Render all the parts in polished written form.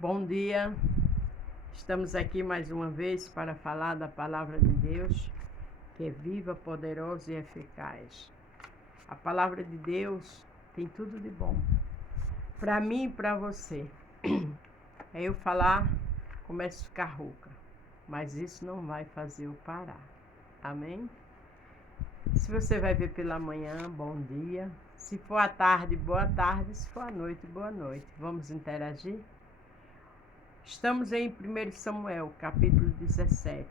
Bom dia, estamos aqui mais uma vez para falar da palavra de Deus, que é viva, poderosa e eficaz. A palavra de Deus tem tudo de bom, para mim e para você. É eu falar, começo a ficar rouca, mas isso não vai fazer eu parar, amém? Se você vai ver pela manhã, bom dia. Se for à tarde, boa tarde. Se for à noite, boa noite. Vamos interagir? Estamos em 1 Samuel, capítulo 17.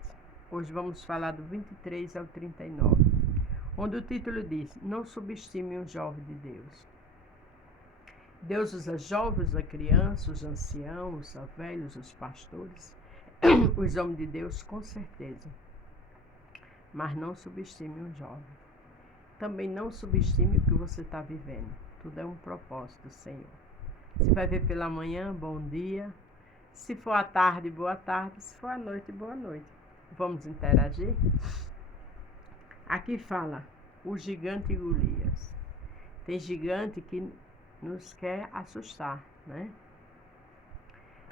Hoje vamos falar do 23 ao 39, onde o título diz: Não subestime um jovem de Deus. Deus usa jovens, usa crianças, os anciãos, os velhos, os pastores, os homens de Deus, com certeza. Mas não subestime um jovem. Também não subestime o que você está vivendo. Tudo é um propósito, Senhor. Se vai ver pela manhã, bom dia. Se for à tarde, boa tarde. Se for à noite, boa noite. Vamos interagir? Aqui fala o gigante Golias. Tem gigante que nos quer assustar, né?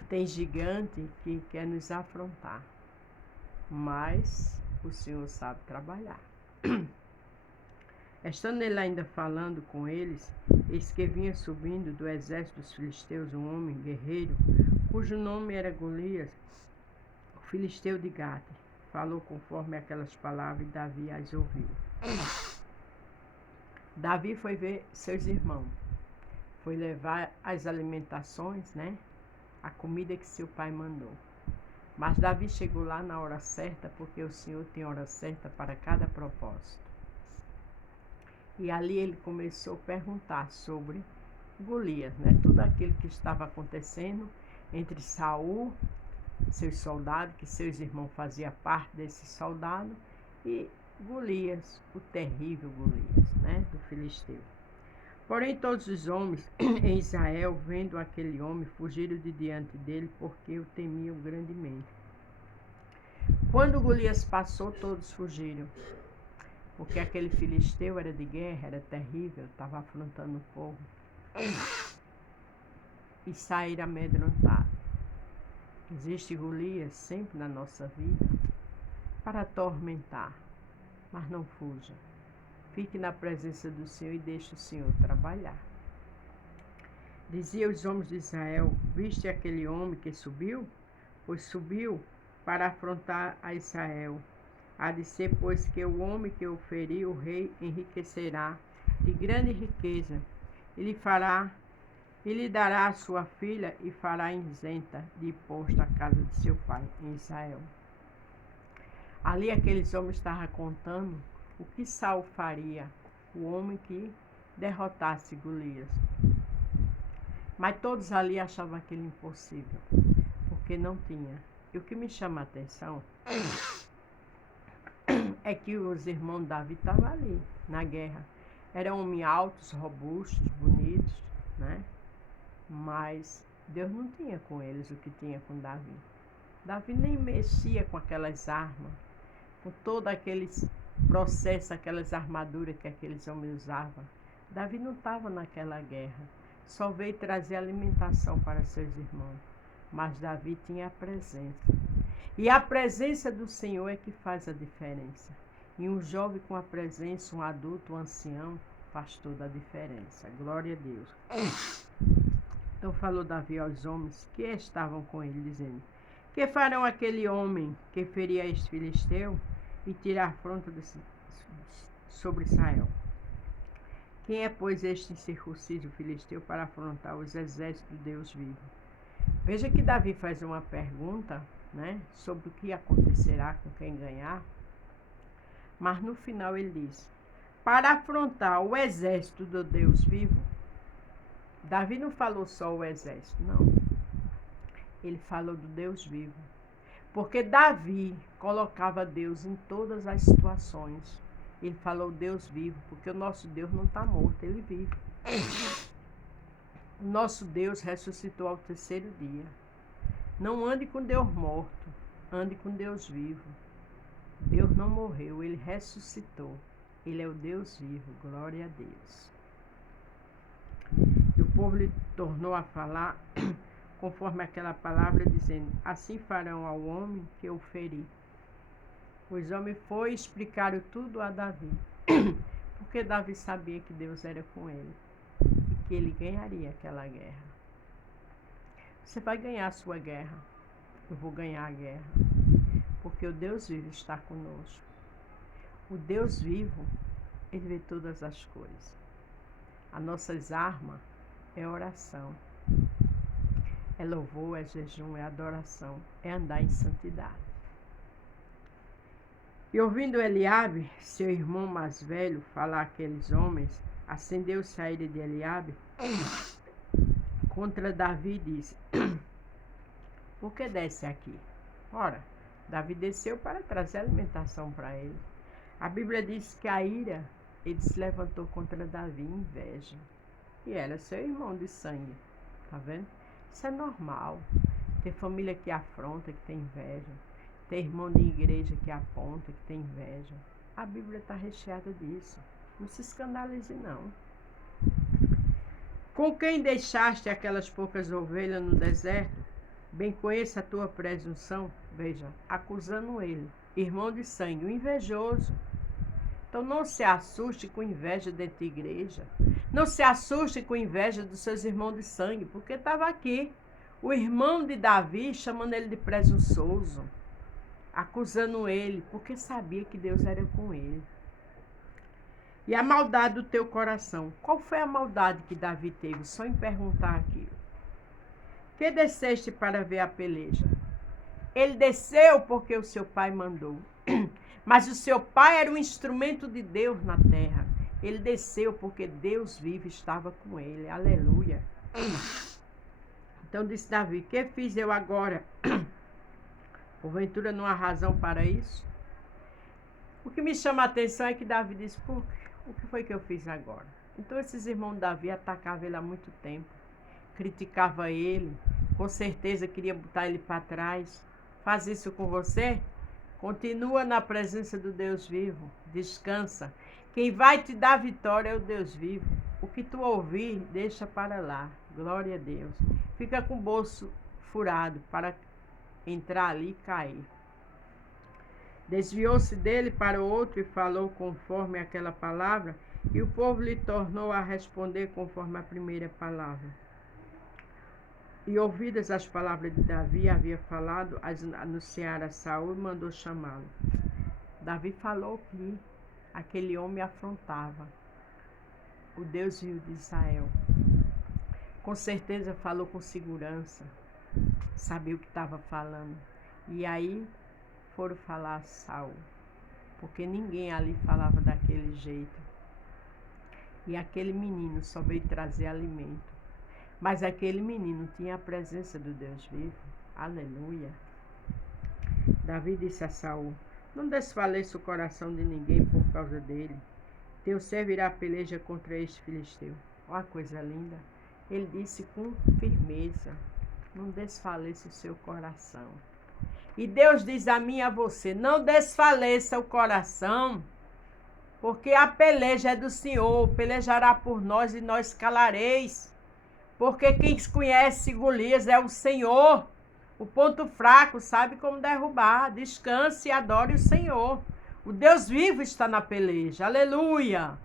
Tem gigante que quer nos afrontar. Mas o Senhor sabe trabalhar. Estando ele ainda falando com eles, eis que vinha subindo do exército dos filisteus um homem guerreiro, cujo nome era Golias, o filisteu de Gate. Falou conforme aquelas palavras e Davi as ouviu. Davi foi ver seus irmãos, foi levar as alimentações, né? A comida que seu pai mandou. Mas Davi chegou lá na hora certa, porque o Senhor tem hora certa para cada propósito. E ali ele começou a perguntar sobre Golias, né? Tudo aquilo que estava acontecendo entre Saul, seus soldados, que seus irmãos faziam parte desse soldado, e Golias, o terrível Golias, né? Do filisteu. Porém, todos os homens em Israel, vendo aquele homem, fugiram de diante dele, porque o temiam grandemente. Quando Golias passou, todos fugiram. Porque aquele filisteu era de guerra, era terrível, estava afrontando o povo. E saíram amedrontados. Existe Golias sempre na nossa vida para atormentar, mas não fuja. Fique na presença do Senhor e deixe o Senhor trabalhar. Dizia os homens de Israel: Viste aquele homem que subiu? Pois subiu para afrontar a Israel. Há de ser, pois, que o homem que o feriu, o rei enriquecerá de grande riqueza. Ele dará a sua filha e fará isenta de imposto a casa de seu pai em Israel. Ali aqueles homens estavam contando o que Saul faria, o homem que derrotasse Golias. Mas todos ali achavam aquilo impossível, porque não tinha. E o que me chama a atenção é que os irmãos de Davi estavam ali, na guerra. Eram homens altos, robustos, bonitos, né? Mas Deus não tinha com eles o que tinha com Davi. Davi nem mexia com aquelas armas, com todo aquele processo, aquelas armaduras que aqueles homens usavam. Davi não estava naquela guerra, só veio trazer alimentação para seus irmãos. Mas Davi tinha a presença. E a presença do Senhor é que faz a diferença. E um jovem com a presença, um adulto, um ancião, faz toda a diferença. Glória a Deus. Então falou Davi aos homens que estavam com ele, dizendo: Que farão aquele homem que feria este filisteu e tirar a afronta sobre Israel? Quem é, pois, este incircunciso filisteu para afrontar os exércitos do Deus vivo? Veja que Davi faz uma pergunta, né, sobre o que acontecerá com quem ganhar. Mas no final ele diz: para afrontar o exército do Deus vivo. Davi não falou só o exército, não. Ele falou do Deus vivo. Porque Davi colocava Deus em todas as situações. Ele falou Deus vivo, porque o nosso Deus não está morto, ele vive. O nosso Deus ressuscitou ao terceiro dia. Não ande com Deus morto, ande com Deus vivo. Deus não morreu, ele ressuscitou. Ele é o Deus vivo, glória a Deus. E o povo lhe tornou a falar conforme aquela palavra, dizendo: assim farão ao homem que eu feri. Os homens foram e explicaram tudo a Davi, porque Davi sabia que Deus era com ele e que ele ganharia aquela guerra. Você vai ganhar a sua guerra, eu vou ganhar a guerra, porque o Deus vivo está conosco. O Deus vivo, ele vê todas as coisas. As nossas armas é oração, é louvor, é jejum, é adoração, é andar em santidade. E ouvindo Eliabe, seu irmão mais velho, falar àqueles homens, acendeu-se a ira de Eliabe contra Davi e disse: por que desce aqui? Ora, Davi desceu para trazer alimentação para ele. A Bíblia diz que a ira, ele se levantou contra Davi, inveja. E era seu irmão de sangue, tá vendo? Isso é normal. Ter família que afronta, que tem inveja. Ter irmão de igreja que aponta, que tem inveja. A Bíblia está recheada disso. Não se escandalize, não. Com quem deixaste aquelas poucas ovelhas no deserto? Bem conheço a tua presunção. Veja, acusando ele, irmão de sangue, o invejoso. Então não se assuste com inveja dentro da igreja. Não se assuste com inveja dos seus irmãos de sangue, porque estava aqui o irmão de Davi chamando ele de presunçoso, acusando ele, porque sabia que Deus era com ele. E a maldade do teu coração. Qual foi a maldade que Davi teve? Só em perguntar aquilo. Que desceste para ver a peleja? Ele desceu porque o seu pai mandou. Mas o seu pai era um instrumento de Deus na terra. Ele desceu porque Deus vivo estava com ele. Aleluia. Então disse Davi: que fiz eu agora? Porventura não há razão para isso? O que me chama a atenção é que Davi disse: pô, o que foi que eu fiz agora? Então esses irmãos de Davi atacavam ele há muito tempo. Criticava ele. Com certeza queria botar ele para trás. Faz isso com você? Continua na presença do Deus vivo. Descansa. Quem vai te dar vitória é o Deus vivo. O que tu ouvir, deixa para lá. Glória a Deus. Fica com o bolso furado para entrar ali e cair. Desviou-se dele para o outro e falou conforme aquela palavra, e o povo lhe tornou a responder conforme a primeira palavra. E ouvidas as palavras de Davi, havia falado, as anunciaram a Saul e mandou chamá-lo. Davi falou que aquele homem afrontava o Deus vivo de Israel. Com certeza falou com segurança, sabia o que estava falando. E aí foram falar a Saul, porque ninguém ali falava daquele jeito. E aquele menino só veio trazer alimento. Mas aquele menino tinha a presença do Deus vivo. Aleluia. Davi disse a Saul: não desfaleça o coração de ninguém por causa dele. Teu servo irá peleja contra este filisteu. Olha que coisa linda. Ele disse com firmeza: não desfaleça o seu coração. E Deus diz a mim e a você: não desfaleça o coração, porque a peleja é do Senhor, pelejará por nós e nós calareis. Porque quem conhece Golias é o Senhor. O ponto fraco sabe como derrubar. Descanse e adore o Senhor. O Deus vivo está na peleja. Aleluia.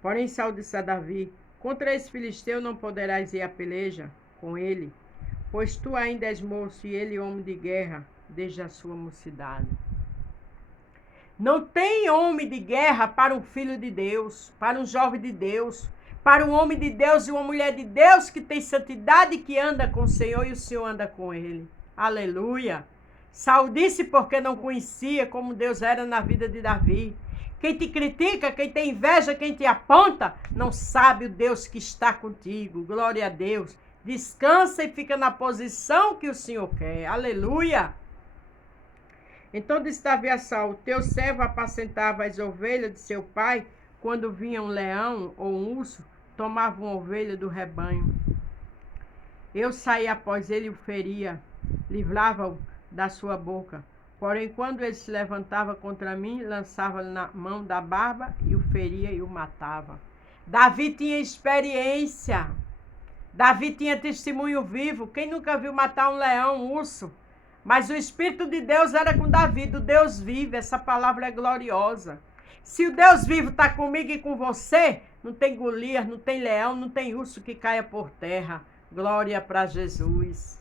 Porém Saul disse a Davi: contra esse filisteu não poderás ir à peleja com ele, pois tu ainda és moço e ele homem de guerra desde a sua mocidade. Não tem homem de guerra para um filho de Deus, para um jovem de Deus, para um homem de Deus e uma mulher de Deus que tem santidade, que anda com o Senhor e o Senhor anda com ele. Aleluia. Saul disse porque não conhecia como Deus era na vida de Davi. Quem te critica, quem tem inveja, quem te aponta, não sabe o Deus que está contigo. Glória a Deus. Descansa e fica na posição que o Senhor quer. Aleluia. Então disse Davi a Saul: teu servo apacentava as ovelhas de seu pai, quando vinha um leão ou um urso, tomava uma ovelha do rebanho. Eu saía após ele e o feria, livrava-o da sua boca. Porém, quando ele se levantava contra mim, lançava-lhe na mão da barba e o feria e o matava. Davi tinha experiência. Davi tinha testemunho vivo. Quem nunca viu matar um leão, um urso? Mas o Espírito de Deus era com Davi, do Deus vivo. Essa palavra é gloriosa. Se o Deus vivo está comigo e com você, não tem Golias, não tem leão, não tem urso que caia por terra. Glória para Jesus.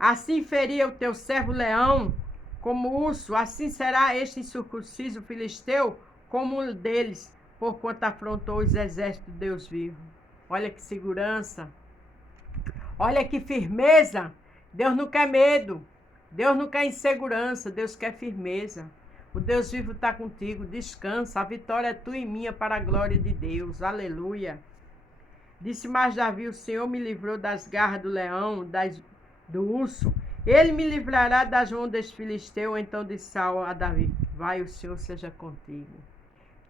Assim feria o teu servo leão como urso, assim será este incircunciso filisteu como um deles, porquanto afrontou os exércitos de Deus vivo. Olha que segurança. Olha que firmeza. Deus não quer medo. Deus não quer insegurança. Deus quer firmeza. O Deus vivo está contigo. Descansa. A vitória é tua e minha para a glória de Deus. Aleluia. Disse mais Davi: o Senhor me livrou das garras do leão, do urso. Ele me livrará das mãos desse filisteu. Então disse Saul a Davi: vai, o Senhor seja contigo.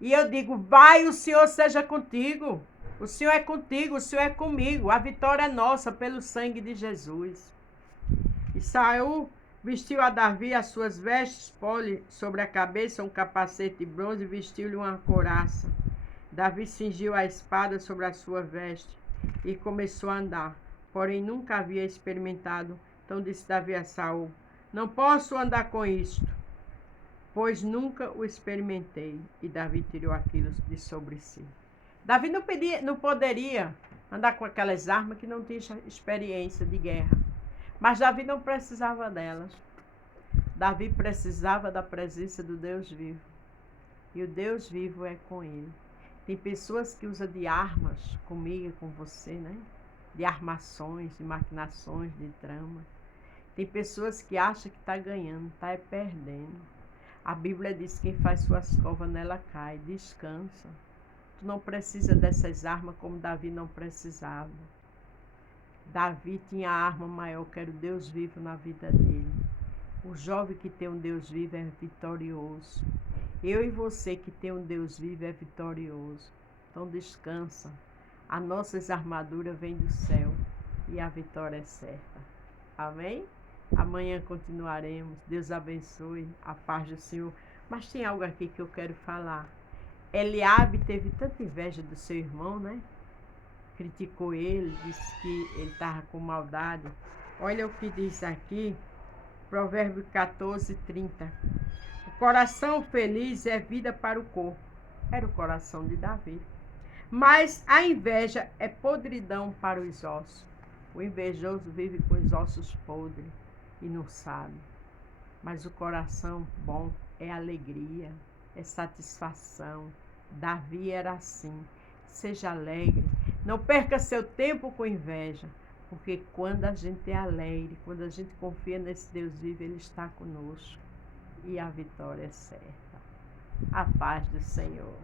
E eu digo: vai, o Senhor seja contigo. O Senhor é contigo, o Senhor é comigo. A vitória é nossa pelo sangue de Jesus. E Saul vestiu a Davi as suas vestes, pôs sobre a cabeça um capacete de bronze e vestiu-lhe uma couraça. Davi cingiu a espada sobre a sua veste e começou a andar, porém nunca havia experimentado. Então disse Davi a Saul: não posso andar com isto, pois nunca o experimentei. E Davi tirou aquilo de sobre si. Davi não poderia andar com aquelas armas que não tinha experiência de guerra. Mas Davi não precisava delas. Davi precisava da presença do Deus vivo. E o Deus vivo é com ele. Tem pessoas que usam de armas comigo e com você, né? De armações, de maquinações, de trama. Tem pessoas que acham que está ganhando, está perdendo. A Bíblia diz que quem faz suas covas nela cai. Descansa. Tu não precisa dessas armas como Davi não precisava. Davi tinha a arma maior, que era o Deus vivo na vida dele. O jovem que tem um Deus vivo é vitorioso. Eu e você que tem um Deus vivo é vitorioso. Então descansa. As nossas armaduras vêm do céu e a vitória é certa. Amém? Amanhã continuaremos. Deus abençoe. A paz do Senhor. Mas tem algo aqui que eu quero falar. Eliabe teve tanta inveja do seu irmão, né? Criticou ele, disse que ele estava com maldade. Olha o que diz aqui, Provérbio 14, 30. O coração feliz é vida para o corpo. Era o coração de Davi. Mas a inveja é podridão para os ossos. O invejoso vive com os ossos podres e não sabe. Mas o coração bom é alegria, é satisfação. Davi era assim. Seja alegre. Não perca seu tempo com inveja. Porque quando a gente é alegre, quando a gente confia nesse Deus vivo, Ele está conosco. E a vitória é certa. A paz do Senhor.